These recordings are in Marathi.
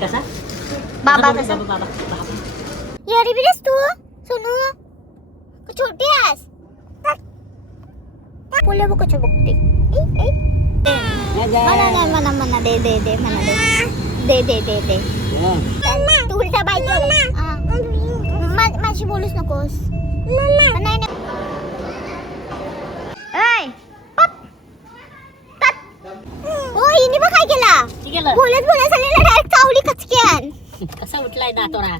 कसा बाबा कसा बाबा यारी बिरस तू सोनू छोटी आहेस बोले बघ कशा बघते मना नाही मना दे दे दे मना दे दे दे दे दे तू उलटा बाई माझी बोलूच नकोस नाही ओ हिने बघ काय केला बोलत चाललेला डायरेक्ट चावली कचक्यान कसा उठलाय नातोडा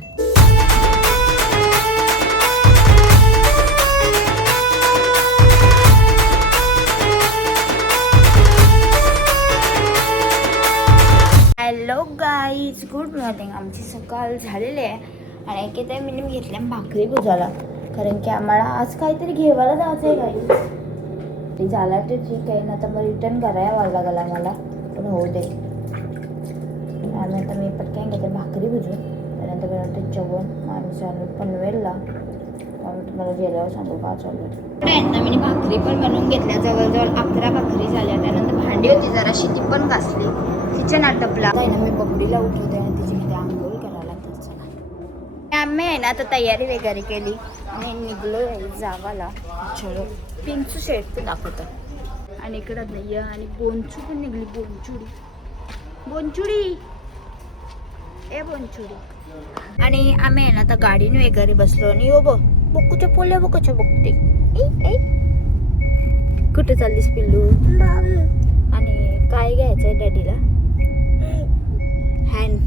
हॅलो गाईज गुड मॉर्निंग. आमची सकाळ झालेली आहे आणि एकेदा मी घेतल्या भाकरी भुजाला कारण की आम्हाला आज काहीतरी घेवायला जायचं आहे गाईज. ते झाला तर ठीक आहे ना आता मग रिटर्न करायला लागला मला पण होऊ दे. आम्ही आता मी पटकन घेते भाकरी भुजून त्यानंतर बनवते जेवण आणि चालू पनवेलला तुम्हाला गेल्यावर सांगू का चालू. मी भाकरी पण बनवून घेतल्या जवळजवळ 11 भाकरी झाल्या. त्यानंतर भांडी होती जराशी ती पण घासली. किचन आटपला आहे ना मी बबडीला उठवते आणि तिची आंघोळ करायला लागतात. चला आम्ही आहे ना आता तयारी वगैरे केली आणि निघलो जावाला. चलो पिंकचं शेड ते दाखवतं आणि इकडं नाही आणि बोंचू पण निघली. बोंचुडी ए बोंचुडी. आणि आम्ही आहे ना आता गाडीने वगैरे बसलो आणि हो बघूच्या पोल्या बघूच्या बघते कुठे चाललीस पिल्लू. आणि काय घ्यायचंय डॅडीला हँड.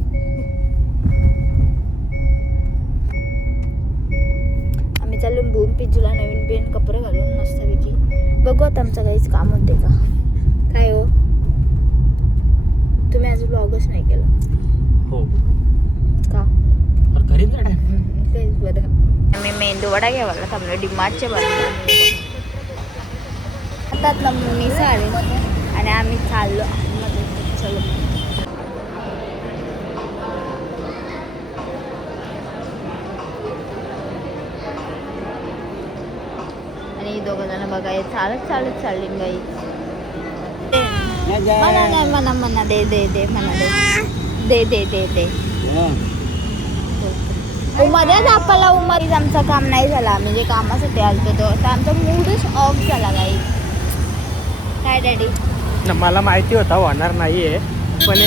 आम्ही चाललो बूम पिंजूला नवीन बिन कपडे घालून मस्तपैकी. बघू आता आमचं काहीच काम होते का काय हो. तुम्ही आज ब्लॉगच नाही केला हो का करीन तेच बरं. आम्ही मेंदूवडा घ्यावाला थांबलो डिमार्टच्या बाजूला. आता ना मी साडे आणि आम्ही चाललो मध्ये. चलो आणि दोघं जण बघाय चालत चालली बाई. मना नाही मना दे दे दे मना दे दे दे दे दे. उमरच आपल्याला उमरीच आमचं काम नाही झाला. आम्ही जे कामासाठी आलतो तो तर आमचा मूडच ऑफ झाला काही. काय डॅडी मला माहिती होता होणार नाहीये पण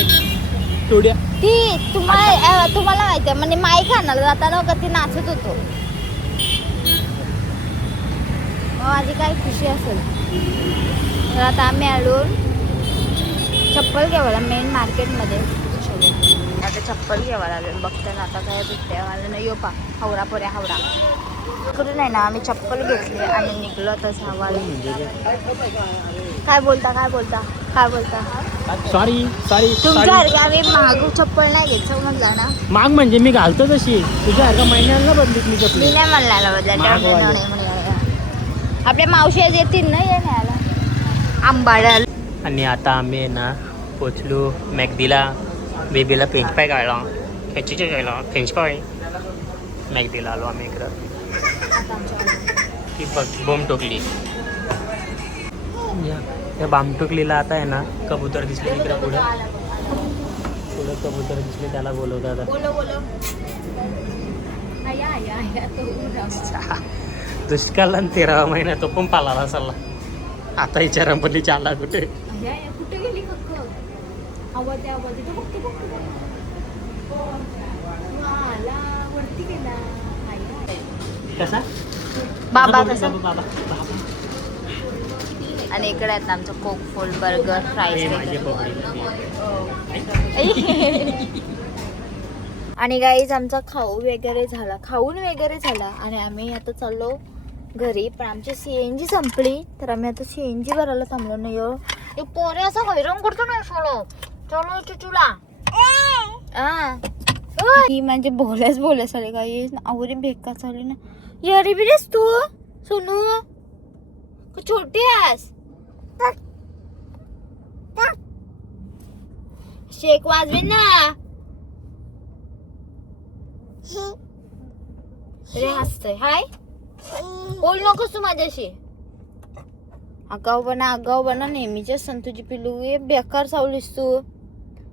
थोड्या ती तुम्हाला माहिती आहे म्हणजे माई खाणार जाताना का ती नाचत होतो. माझी काय खुशी असेल. तर आता आम्ही आलो चप्पल घ्यावाला मेन मार्केटमध्ये. आता चप्पल घ्यावाला आलो बघताना आता काय भेटते मला नाही यो पा हावडा पोऱ्या हावडा करून आहे ना आम्ही चप्पल घेतली आणि निघलो तसं हवाला. काय बोलता सॉरी तुमच्यासारखी आम्ही महाग चप्पल नाही घेत समजलं ना. माग म्हणजे मी घालतो तशी तुझ्यासारखा महिन्याला बदलीत मी चपली. मी नाही म्हणला बदला. आपल्या मावशी येतील ना ये न्यायला आंबाड्याला. आणि आता आम्ही ना पोचलो मॅगदीला. बेबीला फ्रेंच फ्राय खायला ह्याची खायला फ्रेंच फ्राय मॅगदीला आलो आम्ही इकडं. ती बघ बॉम्ब टोकली त्या बामटुकलीला आता आहे ना कबूतर दिसले इकडे पुढे कबूतर दिसले त्याला बोलवतात आता. दुष्काळ 13वा महिना तो पण पाला चालला. आता विचारा पण चालला कुठे गेली कसा बाबा कसा. बाबा आणि इकडे आहेत ना आमचं कोक फुल बर्गर फ्राईज आणि गाईज आमचा खाऊन वगैरे झाला आणि आम्ही आता चाललो घरी. पण आमची CNG संपली तर आम्ही आता CNG भरायला थांबलो नाही. हो पोरे असं हैराण करतो ना सोलो चलो चुचुला म्हणजे बोलायच आले काही आवरी बेकार चालली ना. यारी बिरेस तू सोनू छोटी आहेस. शेक वाजवे ना रे हसतय. हाय बोल नकोस तू माझ्याशी. आगाऊ बना नेहमीच असं तुझी पिलू बेकार चावलीस तू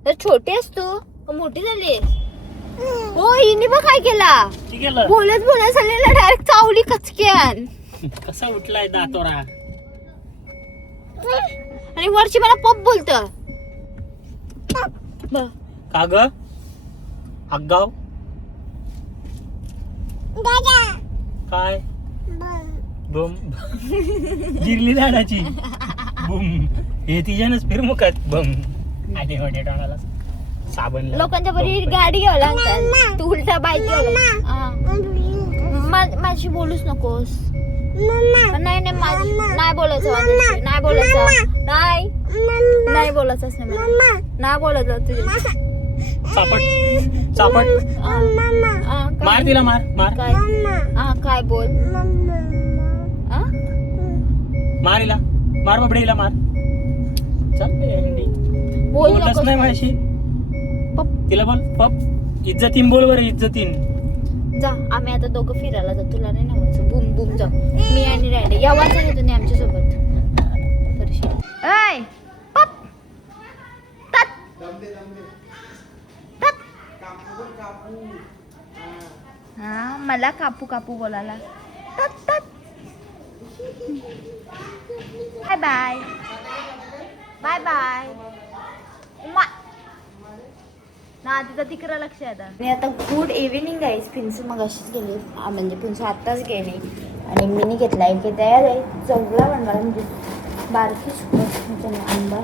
तर छोटी आहेस तू. मोठी झाली हो. हिने बघ काय केला, ठीक आहे बोलत बोलत चाललेला डायरेक्ट चावली कचक्यान. कसा उठलाय दातोरा आणि वरची मला पप बोलत. का ग आगाव काय बुम गिरली झाडाची बुम हे तिच्यानच फिरमुकात बम आले वाटे टोणाला साबण लोकांच्या बरी गाडी घ्यावं लागतात, तू उलटा बाईक माझी बोलूच नकोस. नाही नाही नाही बोलायचं, नाही बोलायचं, नाही बोलायचंच नाही बोलायचं तुझ्या. चापट चापट मार तिला मार काय काय बोल मार हिला मार बाबडीला मार. बोल बोलच नाही माझी तिला बोल पप इज्जतीन बोल बरं इज्जतीन. जा आम्ही आता दोघं फिरायला जातो, तुला नाही नावायचं. बुम बुम जा मी आणि रॅडी यावाचा नाही तुम्ही आमच्या सोबत. हा मला कापू कापू बोलायला. Bye bye bye bye. ना तिचा तिकडं लक्ष आहे आता. मी आता गुड इव्हिनिंग गाईज. पिंचू मग अशीच गेली, म्हणजे पिंचू आत्ताच गेली आणि मीनी घेतलाय की तयार आहे चौगला बनवायला, म्हणजे बारकी म्हणजे आंबा.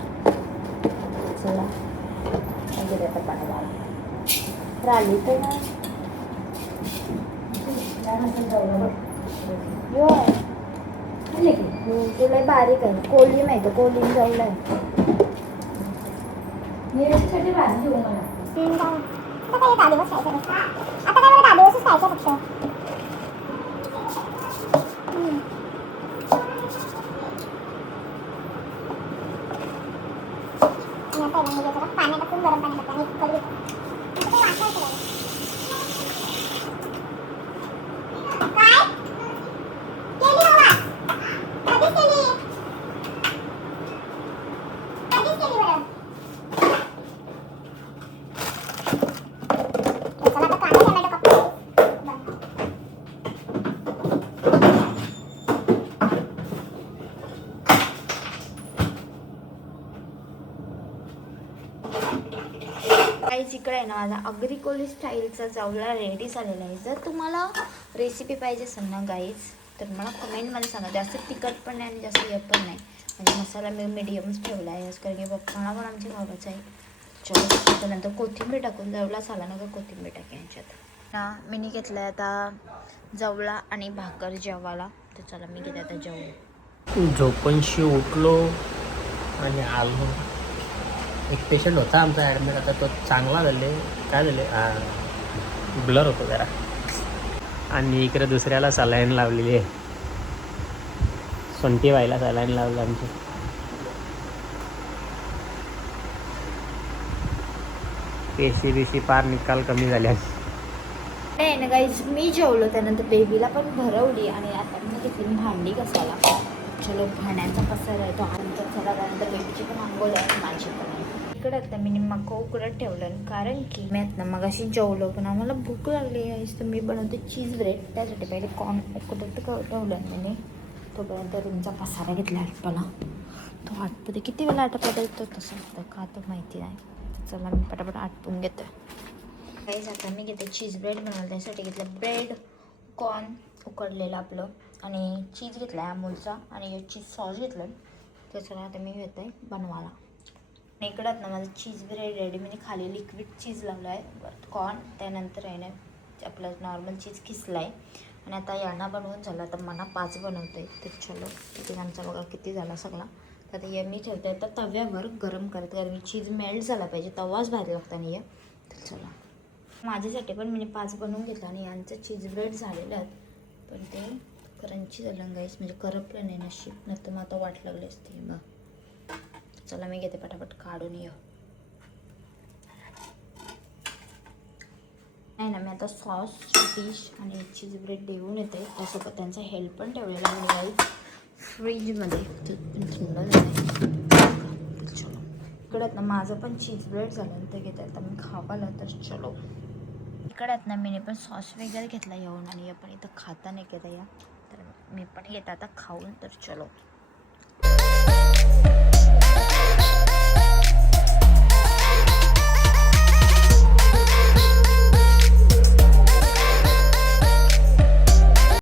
चला म्हणजे आता बनवायला राहिली तर तुला बारीक आहे. कोल्ही माहिती कोल्ही जाऊला आहे. भाजी घेऊ मला. आता काय 10 दिवस खायचं, आता काय मला 10 दिवसच खायचं फक्त. पाणी टाकून गरम पाणी टाकून इकडे आहे ना माझा अग्री कोली स्टाईलचा चावला रेडी झालेला आहे. जर तुम्हाला रेसिपी पाहिजे असेल ना गाईज तर मला कमेंटमध्ये सांगा. जास्त तिखट पण नाही आणि जास्त हे पण नाही, म्हणजे मसाला मी मिडियमच ठेवला आहे कारण की पप्पांना पण आमच्या गावाचं आहे. चलो त्याच्यानंतर कोथिंबीर टाकून जवला साला नका कोथिंबीर टाके ह्याच्यात ना. मी घेतलं आहे आता जवला आणि भाकर जेवायला. तर चला मी घेते आता जेवू. झोपणशी उठलो आणि आलो. एक पेशंट होता आमचा ॲडमिट, आता तो चांगला झाले. काय झाले ब्लर होतो जरा. आणि इकडे दुसऱ्याला सलाईन लावलेली आहे, सोंटी व्हायला सलाईन लावलं आमची. पेशी बिशी पार निकाल कमी झाल्या. नाही ना गाईज मी जेवलो, त्यानंतर बेबीला पण भरवली आणि आता मी घेतली भांडी कसायला. चलो भांड्यांचा पसार आहे तो नंतर चला. त्यानंतर बेबीची पण आंघोळ आहे, माझी पण आहे. इकडे आता मी मग उकडत ठेवलं कारण की मी आता मग अशी जेवलो पण आम्हाला भूक लागली आहे. तर मी बनवते चीज ब्रेड. त्यासाठी पहिले कॉर्न उकडत ठेवलं मी. तोपर्यंत रूमचा पसारा घेतला आटपाला. तो आटपते किती वेळा आटपता येतो तसं तर का तो माहिती नाही. चला मी पटापट आटपून घेतो. काहीच आता मी घेते चीज ब्रेड बनवलं. त्यासाठी घेतलं ब्रेड, कॉर्न उकडलेलं आपलं आणि चीज घेतला आहे अमूलचा आणि चीज सॉस घेतलं. तर चला आता मी घेतो आहे बनवायला. आणि इकडं ना माझं चीज ब्रेड रेडी. मी खाली लिक्विड चीज लावलं आहे, कॉर्न, त्यानंतर आहे ना आपलं नॉर्मल चीज किसलं आहे. आणि आता यांना बनवून झालं. तर मला 5 बनवतं आहे. तर चलो किती आमचा बघा किती झाला सगळा. तर आता मी ठेवतो आहे तर तव्यावर गरम करत, कारण चीज मेल्ट झाला पाहिजे, तवाच भारी लागता नाही आहे. तर चला माझ्यासाठी पण मी 5 बनवून घेतलं आणि यांचं चीज ब्रेड झालेलं आहेत पण ते क्रंची झालं गाईस, म्हणजे करपलं नाही नशीब, नाही तर मग आता वाट लागली असते बघ. चला मी घेते पटापट काढून ये. नाही ना मी आता सॉस डिश आणि चीज ब्रेड देऊन येते. त्यासोबत त्यांचा हेल्प पण ठेवलेला आहे गाईस फ्रीजमध्ये. चलो इकडे आहेत ना माझं पण चीज ब्रेड झालं आणि ते घेत आहेत मी खावाला तर चलो. इकडे आहेत ना मी पण सॉस वगैरे घेतला येऊन आणि आपण इथं खाता नाही घेता या तर मी पण येत आता खाऊन तर चलो.